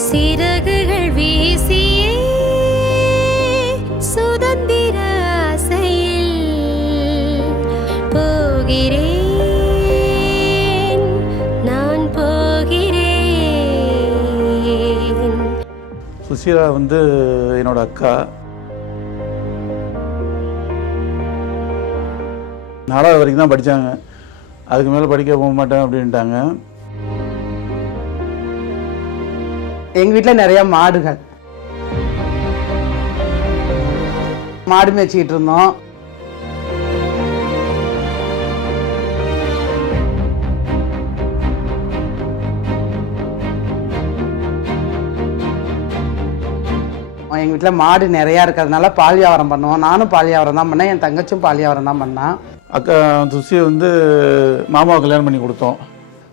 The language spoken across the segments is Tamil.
சிறகுகள் வீசியே சுதந்திர ஆசையில் போகிறேன், நான் போகிறேன். சுசீலா வந்து என்னோட அக்கா. 4வது வரைக்கும் தான் படித்தாங்க. அதுக்கு மேலே படிக்க போக மாட்டேன் அப்படின்ட்டாங்க. எங்கள் வீட்டில் நிறைய மாடுகள், மாடு மேய்ச்சிக்கிட்டு இருந்தோம். எங்கள் வீட்டில் மாடு நிறையா இருக்கிறதுனால பால் வியாபாரம் பண்ணுவோம். நானும் பால் வியாபாரம் தான் பண்ணேன், என் தங்கச்சும் பால் வியாபாரம் தான் பண்ணான். அக்கா சுசியை வந்து மாமாவை கல்யாணம் பண்ணி கொடுத்தோம்.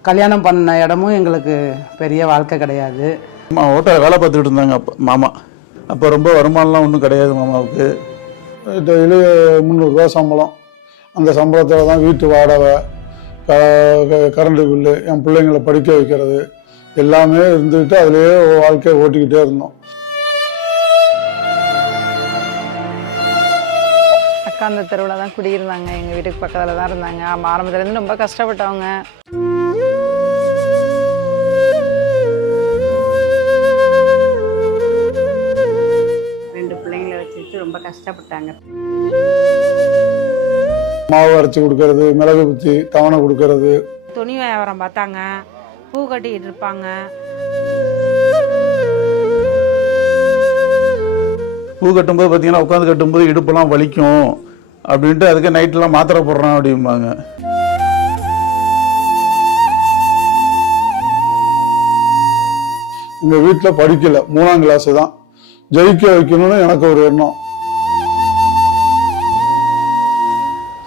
கல்யாணம் பண்ண இடமும் எங்களுக்கு பெரிய வாழ்க்கை கிடையாது. ஹோட்டலில் வேலை பார்த்துக்கிட்டு இருந்தாங்க அப்போ மாமா. அப்போ ரொம்ப வருமானம்லாம் ஒன்றும் கிடையாது மாமாவுக்கு. டெய்லி 300 ரூபா சம்பளம். அந்த சம்பளத்தில் தான் வீட்டு வாடகை, கரண்ட் பில்லு, என் பிள்ளைங்களை படிக்க வைக்கிறது எல்லாமே இருந்துக்கிட்டு அதுலேயே வாழ்க்கையை ஓட்டிக்கிட்டே இருந்தோம். அக்கா அந்த தெருவில் தான் குடியிருந்தாங்க, எங்கள் வீட்டுக்கு பக்கத்தில் தான் இருந்தாங்க. ஆரம்பத்துலேருந்து ரொம்ப கஷ்டப்பட்டவங்க. ரொம்ப கஷ்டப்பட்டாங்க. மாவு அரைச்சி கொடுக்கறது, மிளகு குத்தி தவணை கொடுக்கறது. துணி வியாபாரம் பார்த்தாங்க, பூ கட்டிக்கிட்டு இருப்பாங்க. பூ கட்டும்போது பார்த்தீங்கன்னா உட்காந்து கட்டும்போது இடுப்பெல்லாம் வலிக்கும் அப்படின்ட்டு அதுக்கு நைட்டெலாம் மாத்திரை போடுறான் அப்படிம்பாங்க. எங்கள் வீட்டில் படிக்கலை, 3ஆம் கிளாஸ் தான். ஜெயிக்க வைக்கணும்னு எனக்கு ஒரு எண்ணம்.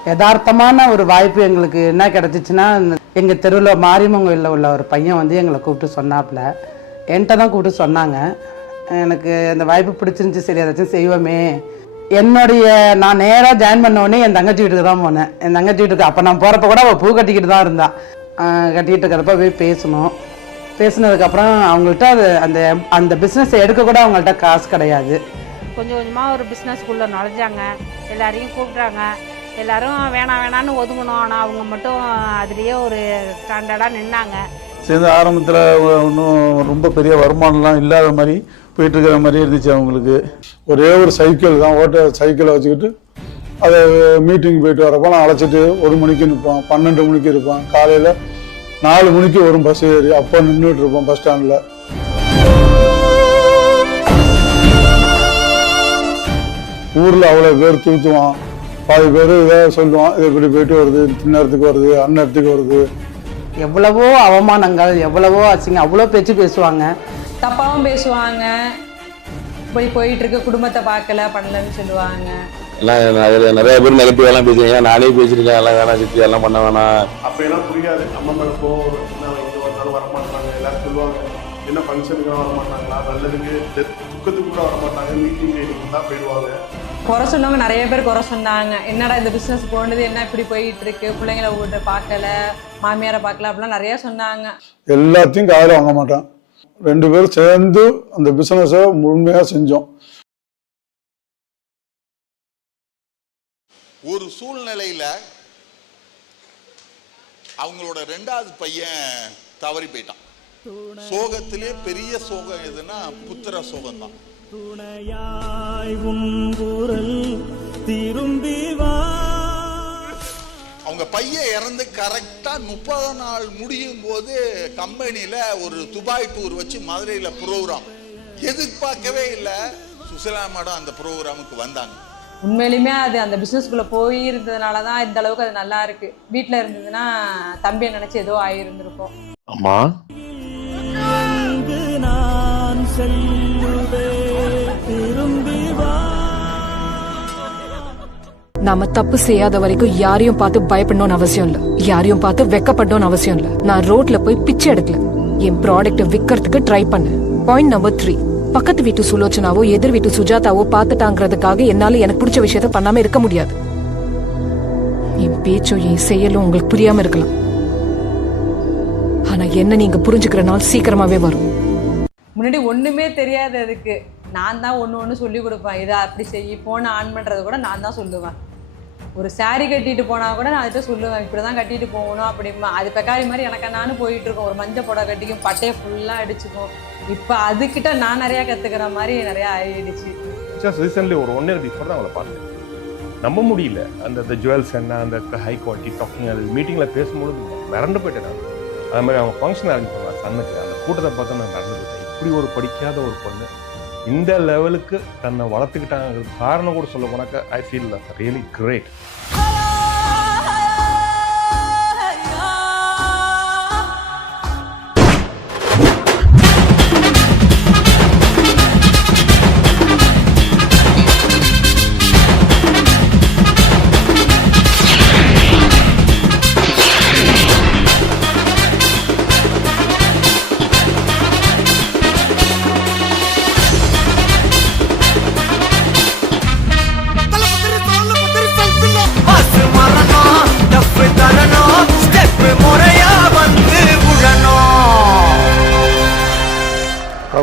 யதார்த்தமான ஒரு வாய்ப்பு எங்களுக்கு என்ன கிடச்சிச்சின்னா, எங்கள் தெருவில் மாரியம்மன் கோயிலில் உள்ள ஒரு பையன் வந்து எங்களை கூப்பிட்டு சொன்னாப்புல. என்கிட்ட தான் கூப்பிட்டு சொன்னாங்க. எனக்கு அந்த வாய்ப்பு பிடிச்சிருந்துச்சி, சரி ஏதாச்சும் செய்வோமே. நான் நேராக ஜாயின் பண்ண உடனே என் தங்கச்சி வீட்டுக்கு தான் போனேன். என் தங்கச்சி வீட்டுக்கு அப்போ நான் போகிறப்ப கூட அவள் பூ கட்டிக்கிட்டு தான் இருந்தாள். கட்டிக்கிட்டு இருக்கிறப்ப போய் பேசணும். பேசினதுக்கப்புறம் அவங்கள்ட்ட அந்த அந்த பிஸ்னஸை எடுக்க கூட அவங்கள்ட்ட காசு கிடையாது. கொஞ்சம் கொஞ்சமாக ஒரு பிஸ்னஸ்க்குள்ளே நுழைஞ்சாங்க. எல்லாரையும் கூப்பிட்றாங்க. எல்லாரும் வேணான்னு ஒதுங்கணும். ஆனால் அவங்க மட்டும் அதுலேயே ஒரு ஸ்டாண்டர்டாக நின்னாங்க. சேர்ந்து ஆரம்பத்தில் ஒன்றும் ரொம்ப பெரிய வருமானம்லாம் இல்லாத மாதிரி போயிட்டு இருக்கிற மாதிரி இருந்துச்சு அவங்களுக்கு. ஒரே ஒரு சைக்கிள் தான், ஓட்ட சைக்கிளை வச்சுக்கிட்டு அதை மீட்டிங் போயிட்டு வரப்போ நான் அழைச்சிட்டு 1 மணிக்கு நிற்போம், 12 மணிக்கு இருப்பேன். காலையில் 4 மணிக்கு வரும் பஸ் ஏறி. அப்போ நின்றுட்டு இருப்போம் பஸ் ஸ்டாண்டில். ஊரில் அவ்வளோ பேர் தூத்துவான். பாதி பேர் இதை சொல்லுவான், இது இப்படி போயிட்டு வருது, தின்னறதுக்கு வருது, அன்னறதுக்கு வருது. எவ்வளவோ அவமானங்கள், எவ்வளவோ அசிங்கம், அவ்வளோ பேச்சு பேசுவாங்க. தப்பாகவும் பேசுவாங்க. போயிட்டு இருக்க குடும்பத்தை பார்க்கல பண்ணலன்னு சொல்லுவாங்க. எல்லாம் நிறைய பேர் நெகட்டிவாலாம் பேசுவாங்க. நானே பேசியிருக்கேன், எல்லாம் வேணாம் சித்தி, எல்லாம் பண்ண வேணாம். அப்போ எல்லாம் புரியாது. அம்மா மேலே போகும், இங்கே ஒரு நாள் வரமாட்டாங்க. எல்லாரும் சொல்லுவாங்க, என்ன ஃபங்க்ஷனுக்கு வரமாட்டாங்களா, நல்லதுக்கு துக்கத்துக்கு கூட வரமாட்டாங்க, மீட்டிங் தான் போயிடுவாங்க. குறை சொன்னவங்க நிறைய பேர் குறை சொன்னாங்க. என்னடா இந்த பிஸ்னஸ் போனது, என்ன இப்படி போயிட்டு இருக்கு, பிள்ளைங்களை வீட்டை பார்க்கல, மாமியாரை பார்க்கல, அப்படிலாம் நிறைய சொன்னாங்க. எல்லாத்தையும் காலையில் வாங்க மாட்டேன். 2 பேரும் சேர்ந்து அந்த பிஸ்னஸை முழுமையாக செஞ்சோம். ஒரு சூழ்நிலையில அவங்களோட 2வது பையன் தவறி போயிட்டான். சோகத்திலே பெரிய சோகம் எதுன்னா புத்திர சோகம் தான். அவங்க பையன் இறந்து கரெக்டா 30 நாள் முடியும் போது கம்பெனியில ஒரு துபாய் டூர் வச்சு மதுரையில ப்ரோக்ராம். எதிர்பார்க்கவே இல்லை, சுசிலா மேடம் அந்த ப்ரோக்ராமுக்கு வந்தாங்க. உண்மையிலுமே அது அந்த பிஸ்னஸ்குள்ளே போயிருந்ததுனால தான் இந்த அளவுக்கு அது நல்லா இருக்கு. வீட்டில் இருந்ததுன்னா தம்பியை நினச்சி ஏதோ ஆகியிருந்திருப்போம். அம்மா நாம தப்பு செய்யாத வரைக்கும் யாரையும் பார்த்து பயப்படணும்னு அவசியம் இல்ல, யாரையும் பார்த்து வெக்கப்படணும்னு அவசியம் இல்ல. நான் ரோட்ல போய் பிச்சை எடுக்கல, என் ப்ராடக்ட் விற்கிறதுக்கு ட்ரை பண்ணேன். பாயிண்ட் நம்பர் 3, பக்கத்து வீட்டு சுலோச்சனாவோ எதிர் வீட்டு சுஜாதாவோ பார்த்துட்டாங்கிறதுக்காக என்னால எனக்கு பிடிச்ச விஷயத்த பண்ணாம இருக்க முடியாது. என் பேச்சும் என் செயலும் உங்களுக்கு புரியாம இருக்கலாம், ஆனா என்ன நீங்க புரிஞ்சுக்கிற நாள் சீக்கிரமாவே வரும். முன்னாடி ஒன்றுமே தெரியாது அதுக்கு. நான் தான் ஒன்று சொல்லி கொடுப்பேன். இதை அப்படி செய், ஃபோனை ஆன் பண்ணுறது கூட நான் தான் சொல்லுவேன். ஒரு சாரீ கட்டிட்டு போனால் கூட நான் அதுகிட்ட சொல்லுவேன், இப்படி தான் கட்டிட்டு போகணும் அப்படிமா. அது பெக்காரி மாதிரி எனக்கு நானும் போயிட்டுருக்கோம். ஒரு மஞ்சள் புடவை கட்டிக்கும், பட்டையை ஃபுல்லாக அடிச்சுக்கும். இப்போ அதுக்கிட்ட நான் நிறையா கற்றுக்கிற மாதிரி நிறையா ஆகிடுச்சு. ஜஸ்ட் ரீசென்ட்லி ஒரு 1 இயர் பிஃபோர் தான் அவங்கள பார்த்தேன். நம்ப முடியல. அந்த ஜுவல்ஸ் என்ன, அந்த ஹை குவாலிட்டி டாக்கிங், அது மீட்டிங்கில் பேசும்போது மிரண்டு போயிட்டேன் நான். அது மாதிரி அவங்க ஃபங்க்ஷன் அரேஞ்ச் பண்ணுவாங்க சன்னுக்கு. அந்த கூட்டத்தை பார்த்து நான் நடந்து போயிட்டேன். இப்படி ஒரு படிக்காத ஒரு பொண்ணு இந்த லெவலுக்கு தன்னை வளர்த்துக்கிட்டாங்க காரணம் கூட சொல்ல போனாக்க ஐ ஃபீல் ரியலி கிரேட்.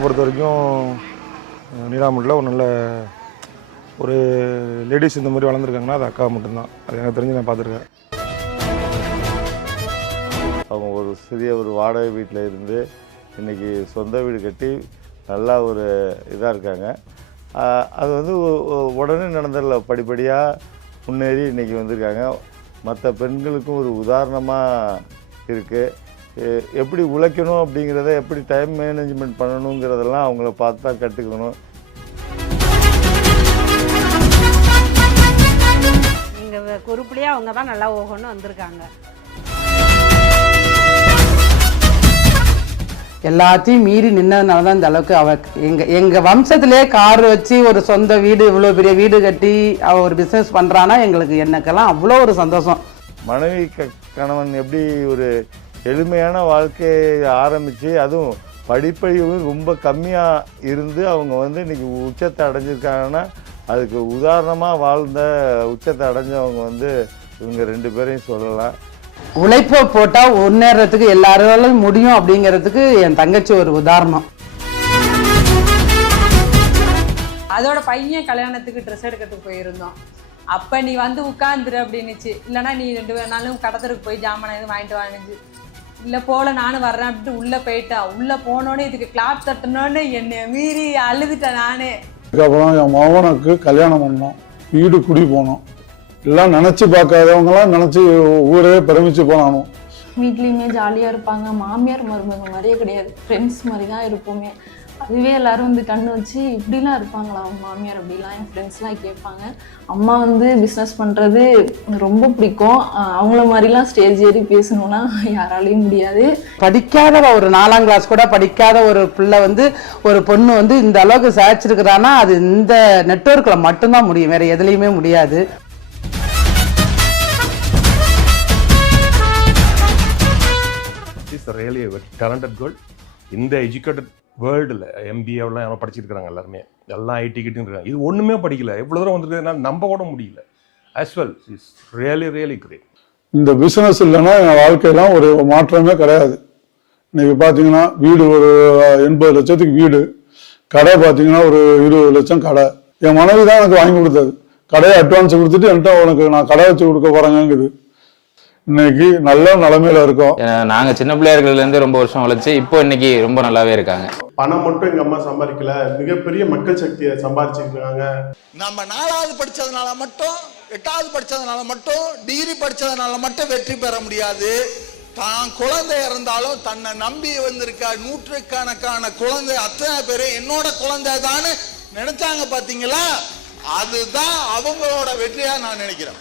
பொறுத்த வரைக்கும் நீடாமட்டில் ஒரு நல்ல ஒரு லேடிஸ் இந்த மாதிரி வளர்ந்துருக்காங்கன்னா அது அக்கா மட்டும்தான். அது எனக்கு தெரிஞ்சு நான் பார்த்துருக்கேன். அவங்க ஒரு சிறிய ஒரு வாடகை வீட்டில் இருந்து இன்றைக்கி சொந்த வீடு கட்டி நல்லா ஒரு இதாக இருக்காங்க. அது வந்து உடனே நடந்ததில்ல, படிப்படியாக முன்னேறி இன்றைக்கி வந்திருக்காங்க. மற்ற பெண்களுக்கும் ஒரு உதாரணமாக இருக்குது. எப்படி உழைக்கணும் அப்படிங்கிறத, எப்படி டைம் மேனேஜ்மெண்ட் பண்ணணுங்கிறதெல்லாம் அவங்கள பார்த்து தான் கற்றுக்கணும். எங்கள் குரூப்லேயே அவங்க தான் நல்லா ஓகோன்னு வந்திருக்காங்க. எல்லாத்தையும் மீறி நின்னதுனால தான் இந்த அளவுக்கு எங்கள் வம்சத்திலே கார் வச்சு ஒரு சொந்த வீடு, இவ்வளோ பெரிய வீடு கட்டி அவள் ஒரு பிஸ்னஸ் பண்ணுறான்னா எங்களுக்கு எனக்கெல்லாம் அவ்வளோ ஒரு சந்தோஷம். மனைவி கணவன் எப்படி ஒரு எளிமையான வாழ்க்கையை ஆரம்பித்து, அதுவும் படிப்பறிவும் ரொம்ப கம்மியாக இருந்து அவங்க வந்து இன்றைக்கி உச்சத்தை அடைஞ்சிருக்காங்கன்னா அதுக்கு உதாரணமாக வாழ்ந்த உச்சத்தை அடைஞ்சவங்க வந்து இவங்க 2 பேரையும் சொல்லலாம். உழைப்பை போட்டால் முன்னேறதுக்கு எல்லாராலும் முடியும் அப்படிங்கிறதுக்கு என் தங்கச்சி ஒரு உதாரணம். அதோட பையன் கல்யாணத்துக்கு ட்ரெஸ் எடுக்கிறதுக்கு போயிருந்தோம். அப்போ நீ வந்து உட்காந்துரு அப்படின்னுச்சு. இல்லைனா நீ 2 நாளும் கடத்தருக்கு போய் ஜாமான் எதுவும் வாங்கிட்டு வாங்கிச்சு. இல்லை போல நானும் வர்றேன் அப்படின்ட்டு உள்ளே போயிட்டேன். உள்ளே போனோன்னே இதுக்கு கிளாப் தட்டணுன்னு என்னை மீறி அழுதுட்டேன் நானே. அதுக்கப்புறம் என் மகனுக்கு கல்யாணம் பண்ணோம், வீடு குடி போனோம். எல்லாம் நினச்சி பார்க்காதவங்களாம் நினச்சி ஊரே பிரமிச்சு போனானோ. வீட்லேயுமே ஜாலியாக இருப்பாங்க. மாமியார் மருமக மாதிரியே கிடையாது, ஃப்ரெண்ட்ஸ் மாதிரி தான் இருப்போமே. அதுவே எல்லாரும் வந்து கண்ணு வச்சு இப்படிலாம் இருப்பாங்களா அவங்க மாமியார் அப்படிலாம் என் ஃப்ரெண்ட்ஸ்லாம் கேட்பாங்க. அம்மா வந்து பிஸ்னஸ் பண்ணுறது ரொம்ப பிடிக்கும். அவங்கள மாதிரிலாம் ஸ்டேஜ் ஏறி பேசணுன்னா யாராலையும் முடியாது. படிக்காத ஒரு 4ஆம் கிளாஸ் கூட படிக்காத ஒரு பிள்ளை வந்து ஒரு பொண்ணு வந்து இந்த அளவுக்கு சாதிச்சிருக்கிறான்னா அது இந்த நெட்வொர்க்கில் மட்டும்தான் முடியும், வேறு எதுலேயுமே முடியாது. Really a talented girl. இந்த எஜுகேட்டட் வேர்ல்டில் MBAவெல்லாம் யாரும் படிச்சிருக்கிறாங்க, எல்லாருமே எல்லாம் ஐடி கிட்டு இருக்காங்க. இது ஒன்றுமே படிக்கல, எவ்வளோ தூரம் வந்துருக்குதுன்னா நம்ப கூட முடியல. as well is really great. இந்த பிஸ்னஸ் இல்லைன்னா என் வாழ்க்கையெல்லாம் ஒரு மாற்றமே கிடையாது. இன்னைக்கு பார்த்தீங்கன்னா வீடு ஒரு 80 லட்சத்துக்கு வீடு, கடை பார்த்தீங்கன்னா ஒரு 20 லட்சம் கடை. என் மனைவி தான் எனக்கு வாங்கி கொடுத்தது. கடையை அட்வான்ஸ் கொடுத்துட்டு என்கிட்ட உனக்கு நான் கடை வச்சு கொடுக்க போகிறேங்குது. இன்னைக்கு நல்ல நிலைமையில இருக்கோம். நாங்க சின்ன பிள்ளையர்கள்ல இருந்து ரொம்ப வருஷம் வளர்ச்சி இப்போ இன்னைக்கு ரொம்ப நல்லாவே இருக்காங்க. பணம் மட்டும் எங்க அம்மா சம்பாதிக்கல, மிகப்பெரிய மக்கள் சக்தியை சம்பாதிச்சிருக்காங்க. நம்ம 4வது படிச்சதுனால மட்டும், 8வது படிச்சதுனால மட்டும், டிகிரி படிச்சதுனால மட்டும் வெற்றி பெற முடியாது. தான் குழந்தை இருந்தாலும் தன்னை நம்பி வந்திருக்க நூற்றுக்கணக்கான குழந்தை அத்தனை பேரு என்னோட குழந்தை தான் நினைச்சாங்க பாத்தீங்களா, அதுதான் அவங்களோட வெற்றியா நான் நினைக்கிறேன்.